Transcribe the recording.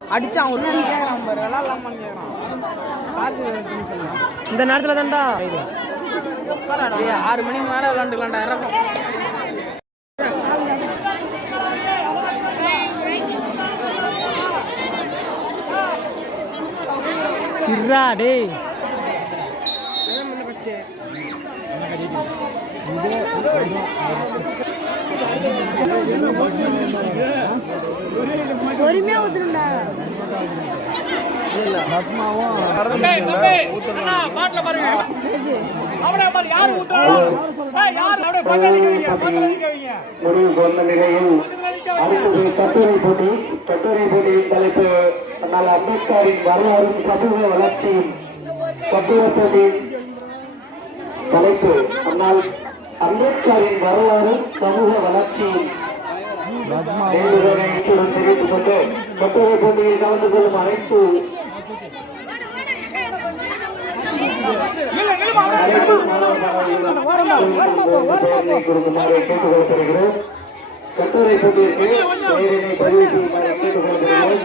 அடிச்சான் ஒரு விளாட்லாமான்னு கேட்கறான் இந்த நேரத்தில் தான்டா. ஆறு மணிக்கு மேலே விளாண்டுக்கலாம்டா. இறக்கும் இருடா டேய். பொறுமையா ஊத்துணும்டா முடிவு கொண்ட நிலையில் அடுத்தது கட்டுரை போட்டி கட்டுரை போட்டியின் தலைப்பு அண்ணல் அம்பேத்கரின் வரலாறும் சமூக வளர்ச்சியும் கட்டுரை போட்டியின் தலைப்பு அண்ணல் அம்பேத்கரின் வரலாறும் சமூக வளர்ச்சியும் நேர்வுகளை இத்துடன் கட்டுரை போட்டியில் கலந்து கொள்ளும் அனைத்து அனைத்து மாணவ மாணவிகளும் கட்டுரை போட்டியிற்கு பெயரினை பதிவு செய்யுமாறு